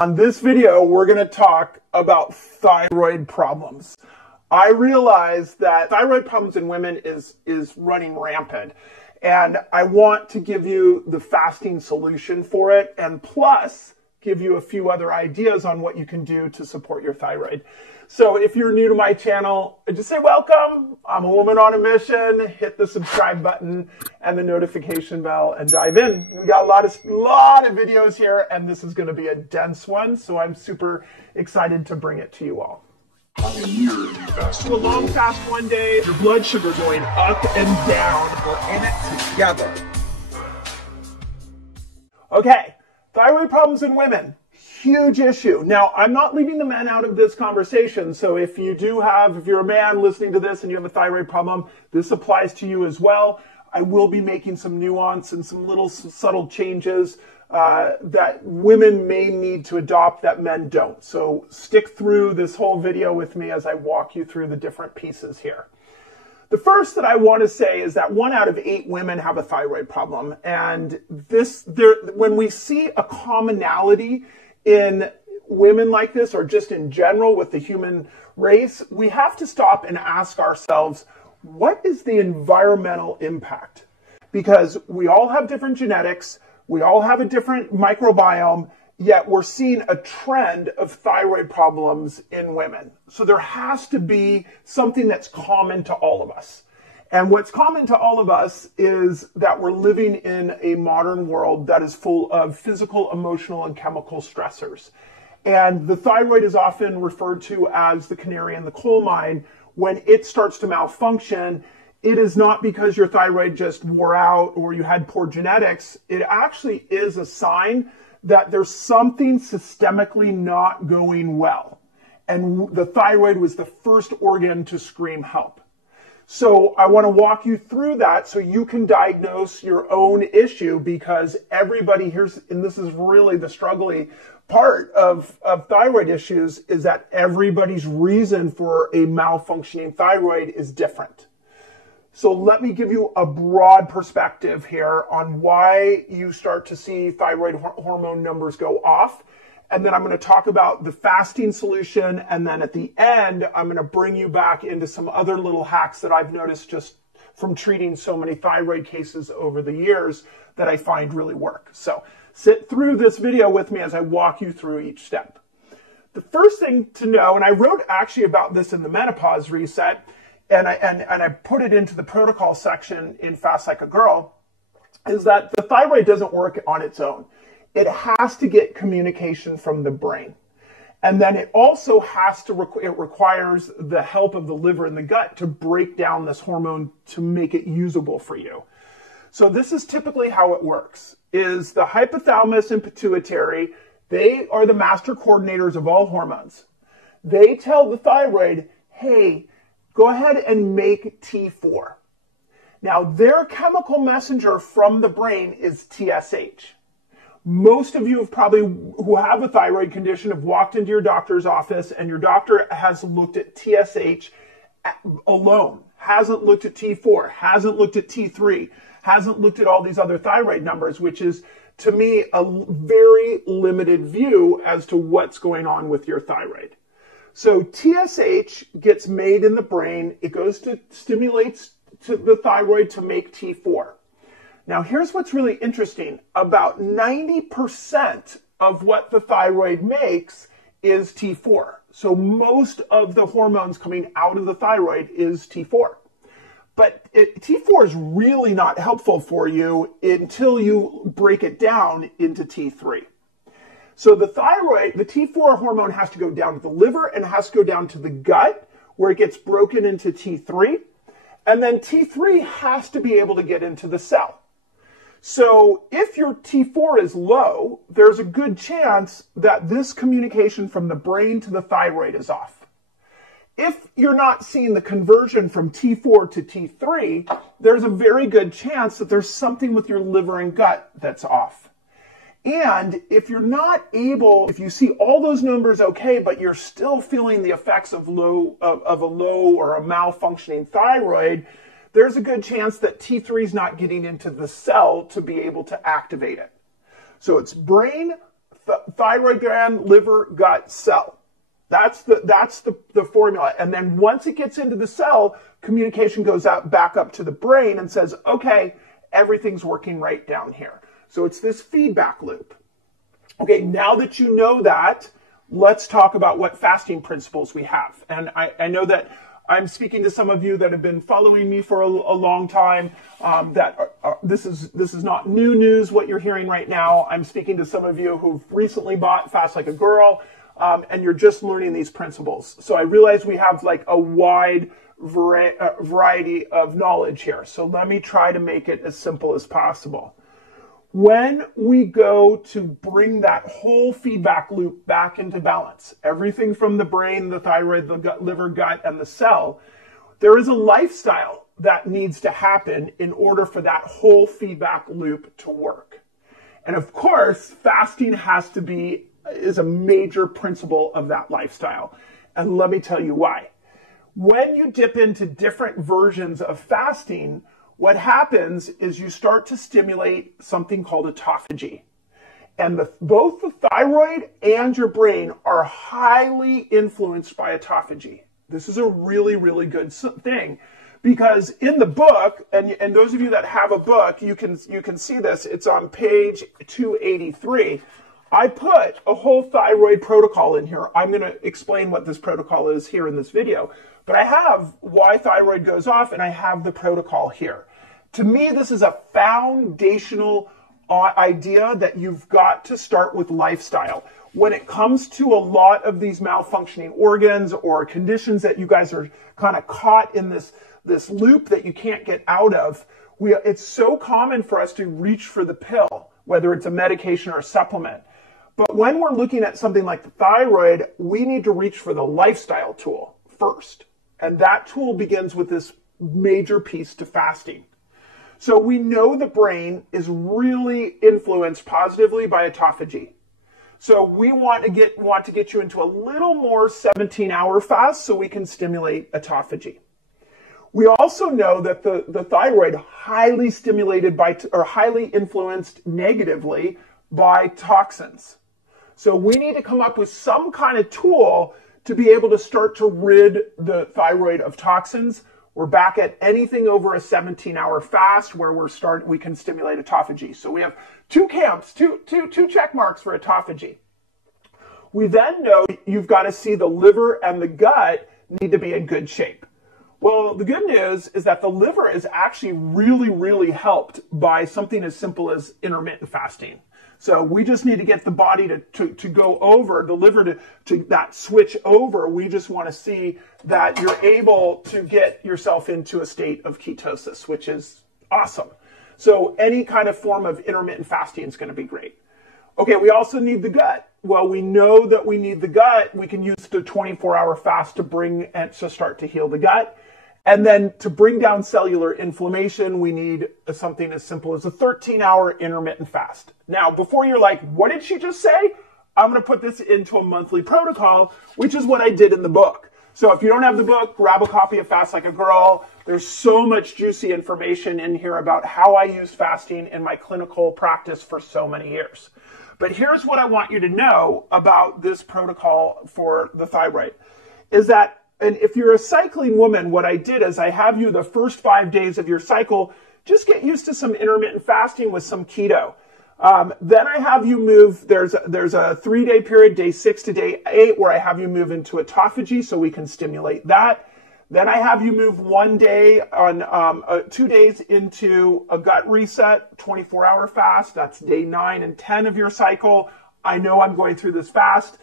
On this video, we're going to talk about thyroid problems. I realize that thyroid problems in women is running rampant, and I want to give you the fasting solution for it, and plus give you a few other ideas on what you can do to support your thyroid. So if you're new to my channel, I just say welcome. I'm a woman on a mission. Hit the subscribe button and the notification bell and dive in. We got a lot of videos here, and this is going to be a dense one, so I'm super excited to bring it to you all. Do a long fast one day, your blood sugar going up and down. We're in it together. Okay, thyroid problems in women. Huge issue. Now, I'm not leaving the men out of this conversation, so if you're a man listening to this and you have a thyroid problem, this applies to you as well. I will be making some nuance and some little subtle changes that women may need to adopt that men don't. So stick through this whole video with me as I walk you through the different pieces here. The first that I want to say is that 1 out of 8 women have a thyroid problem. And when we see a commonality in women like this, or just in general with the human race, we have to stop and ask ourselves, what is the environmental impact? Because we all have different genetics, we all have a different microbiome, yet we're seeing a trend of thyroid problems in women. So there has to be something that's common to all of us. And what's common to all of us is that we're living in a modern world that is full of physical, emotional, and chemical stressors. And the thyroid is often referred to as the canary in the coal mine. When it starts to malfunction, it is not because your thyroid just wore out or you had poor genetics. It actually is a sign that there's something systemically not going well. And the thyroid was the first organ to scream help. So I want to walk you through that so you can diagnose your own issue, because everybody here's, and this is really the struggly part of thyroid issues, is that everybody's reason for a malfunctioning thyroid is different. So let me give you a broad perspective here on why you start to see thyroid hormone numbers go off. And then I'm going to talk about the fasting solution. And then at the end, I'm going to bring you back into some other little hacks that I've noticed just from treating so many thyroid cases over the years that I find really work. So sit through this video with me as I walk you through each step. The first thing to know, and I wrote actually about this in the menopause reset, and I put it into the protocol section in Fast Like a Girl, is that the thyroid doesn't work on its own. It has to get communication from the brain. And then it also it requires the help of the liver and the gut to break down this hormone to make it usable for you. So this is typically how it works, is the hypothalamus and pituitary, they are the master coordinators of all hormones. They tell the thyroid, hey, go ahead and make T4. Now, their chemical messenger from the brain is TSH. Most of you who have a thyroid condition have walked into your doctor's office and your doctor has looked at TSH alone, hasn't looked at T4, hasn't looked at T3, hasn't looked at all these other thyroid numbers, which is, to me, a very limited view as to what's going on with your thyroid. So TSH gets made in the brain. It stimulates to the thyroid to make T4. Now, here's what's really interesting. About 90% of what the thyroid makes is T4. So most of the hormones coming out of the thyroid is T4. But T4 is really not helpful for you until you break it down into T3. So the T4 hormone has to go down to the liver and has to go down to the gut, where it gets broken into T3. And then T3 has to be able to get into the cell. So if your T4 is low, there's a good chance that this communication from the brain to the thyroid is off. If you're not seeing the conversion from T4 to T3, there's a very good chance that there's something with your liver and gut that's off. And if if you see all those numbers okay, but you're still feeling the effects of a low or a malfunctioning thyroid, there's a good chance that T3 is not getting into the cell to be able to activate it. So it's brain, thyroid gland, liver, gut, cell. That's the formula. And then once it gets into the cell, communication goes out back up to the brain and says, okay, everything's working right down here. So it's this feedback loop. Okay, now that you know that, let's talk about what fasting principles we have. And I know that I'm speaking to some of you that have been following me for a long time. This is not new news, what you're hearing right now. I'm speaking to some of you who've recently bought Fast Like a Girl, and you're just learning these principles. So I realize we have like a wide variety of knowledge here. So let me try to make it as simple as possible. When we go to bring that whole feedback loop back into balance, everything from the brain, the thyroid, the gut, liver, gut, and the cell, there is a lifestyle that needs to happen in order for that whole feedback loop to work. And of course, fasting is a major principle of that lifestyle. And let me tell you why. When you dip into different versions of fasting, what happens is you start to stimulate something called autophagy. And both the thyroid and your brain are highly influenced by autophagy. This is a really, really good thing, because in the book, and those of you that have a book, you can see this. It's on page 283. I put a whole thyroid protocol in here. I'm going to explain what this protocol is here in this video. But I have why thyroid goes off, and I have the protocol here. To me, this is a foundational idea that you've got to start with lifestyle. When it comes to a lot of these malfunctioning organs or conditions that you guys are kind of caught in this loop that you can't get out of, it's so common for us to reach for the pill, whether it's a medication or a supplement. But when we're looking at something like the thyroid, we need to reach for the lifestyle tool first. And that tool begins with this major piece to fasting. So we know the brain is really influenced positively by autophagy. So we want to get you into a little more 17-hour fast so we can stimulate autophagy. We also know that the thyroid highly highly influenced negatively by toxins. So we need to come up with some kind of tool to be able to start to rid the thyroid of toxins. We're back at anything over a 17-hour fast where we can stimulate autophagy. So we have two camps, two check marks for autophagy. We then know you've got to see the liver and the gut need to be in good shape. Well, the good news is that the liver is actually really, really helped by something as simple as intermittent fasting. So we just need to get the body to go over, the liver to that switch over. We just want to see that you're able to get yourself into a state of ketosis, which is awesome. So any kind of form of intermittent fasting is going to be great. Okay, we also need the gut. Well, we know that we need the gut. We can use the 24-hour fast to start to heal the gut. And then to bring down cellular inflammation, we need something as simple as a 13-hour intermittent fast. Now, before you're like, what did she just say? I'm going to put this into a monthly protocol, which is what I did in the book. So if you don't have the book, grab a copy of Fast Like a Girl. There's so much juicy information in here about how I use fasting in my clinical practice for so many years. But here's what I want you to know about this protocol for the thyroid, is that, and if you're a cycling woman, what I did is I have you the first 5 days of your cycle, just get used to some intermittent fasting with some keto. Then I have you move, there's a 3-day period, day 6 to day 8, where I have you move into autophagy so we can stimulate that. Then I have you move 1 day on 2 days into a gut reset, 24-hour fast. That's day 9 and 10 of your cycle. I know I'm going through this fast.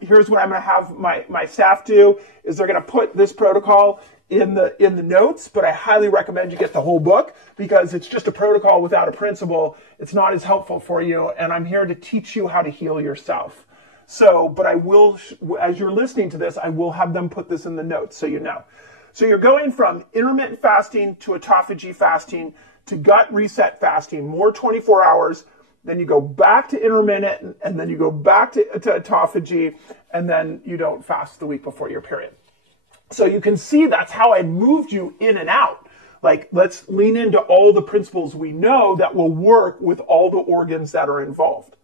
Here's what I'm going to have my staff do, is they're going to put this protocol in the notes, but I highly recommend you get the whole book because it's just a protocol without a principle. It's not as helpful for you, and I'm here to teach you how to heal yourself. So, but I will, as you're listening to this, I will have them put this in the notes so you know. So you're going from intermittent fasting to autophagy fasting to gut reset fasting, more 24 hours, then you go back to intermittent, and then you go back to autophagy, and then you don't fast the week before your period. So you can see that's how I moved you in and out. Like, let's lean into all the principles we know that will work with all the organs that are involved.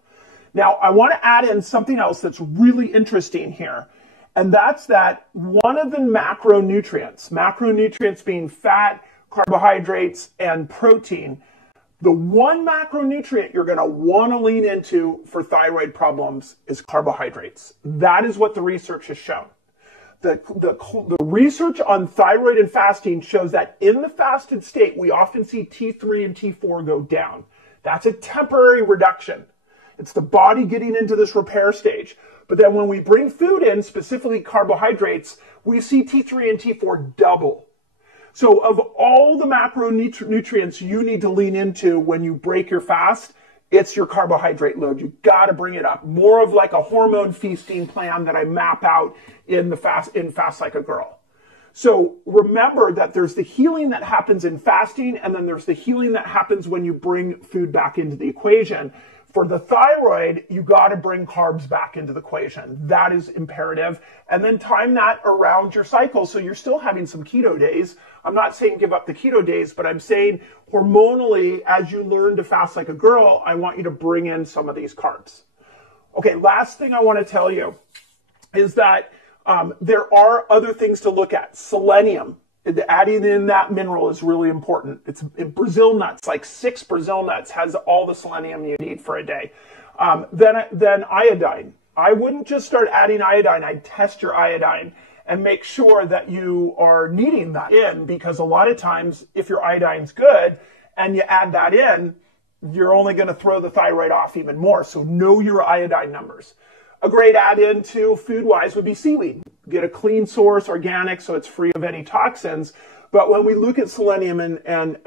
Now, I want to add in something else that's really interesting here, and that's that one of the macronutrients being fat, carbohydrates, and protein, the one macronutrient you're going to want to lean into for thyroid problems is carbohydrates. That is what the research has shown. The research on thyroid and fasting shows that in the fasted state, we often see T3 and T4 go down. That's a temporary reduction. It's the body getting into this repair stage. But then when we bring food in, specifically carbohydrates, we see T3 and T4 double. So of all the macronutrients you need to lean into when you break your fast, it's your carbohydrate load. You got to bring it up. More of like a hormone feasting plan that I map out in Fast Like a Girl. So remember that there's the healing that happens in fasting, and then there's the healing that happens when you bring food back into the equation. For the thyroid, you got to bring carbs back into the equation. That is imperative. And then time that around your cycle. So you're still having some keto days. I'm not saying give up the keto days, but I'm saying hormonally, as you learn to fast like a girl, I want you to bring in some of these carbs. Okay, last thing I want to tell you is that there are other things to look at. Selenium. Adding in that mineral is really important. It's in Brazil nuts, like 6 Brazil nuts has all the selenium you need for a day. Then iodine. I wouldn't just start adding iodine. I'd test your iodine and make sure that you are needing that in, because a lot of times if your iodine's good and you add that in, you're only going to throw the thyroid off even more. So know your iodine numbers. A great add-in to food-wise would be seaweed. Get a clean source, organic, so it's free of any toxins. But when we look at selenium and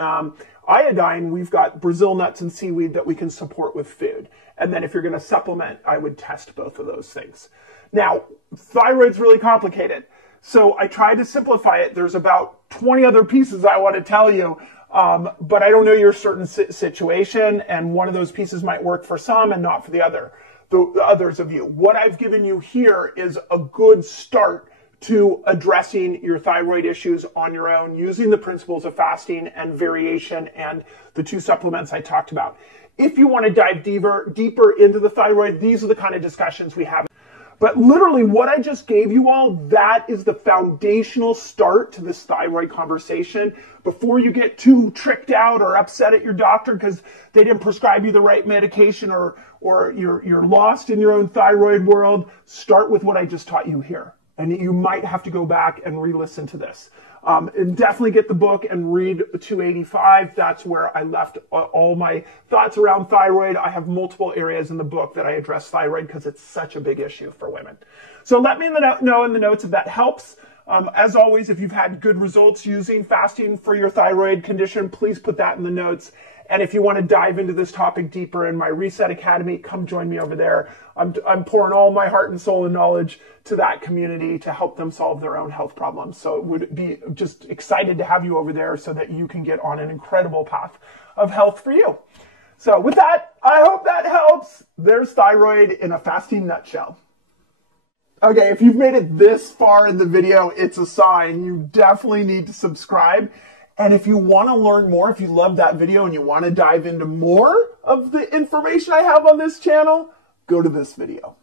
iodine, we've got Brazil nuts and seaweed that we can support with food. And then if you're going to supplement, I would test both of those things. Now, thyroid's really complicated. So I tried to simplify it. There's about 20 other pieces I want to tell you, but I don't know your certain situation, and one of those pieces might work for some and not for the others of you. What I've given you here is a good start to addressing your thyroid issues on your own using the principles of fasting and variation and the 2 supplements I talked about. If you want to dive deeper into the thyroid, these are the kind of discussions we have. But literally what I just gave you all, that is the foundational start to this thyroid conversation. Before you get too tricked out or upset at your doctor because they didn't prescribe you the right medication, or you're lost in your own thyroid world, start with what I just taught you here. And you might have to go back and re-listen to this. And definitely get the book and read 285. That's where I left all my thoughts around thyroid. I have multiple areas in the book that I address thyroid because it's such a big issue for women. So let me know in the notes if that helps. As always, if you've had good results using fasting for your thyroid condition, please put that in the notes. And if you want to dive into this topic deeper in my Reset Academy, come join me over there. I'm pouring all my heart and soul and knowledge to that community to help them solve their own health problems. So it would be just excited to have you over there so that you can get on an incredible path of health for you. So with that, I hope that helps. There's thyroid in a fasting nutshell. Okay, if you've made it this far in the video, it's a sign. You definitely need to subscribe. And if you want to learn more, if you love that video and you want to dive into more of the information I have on this channel, go to this video.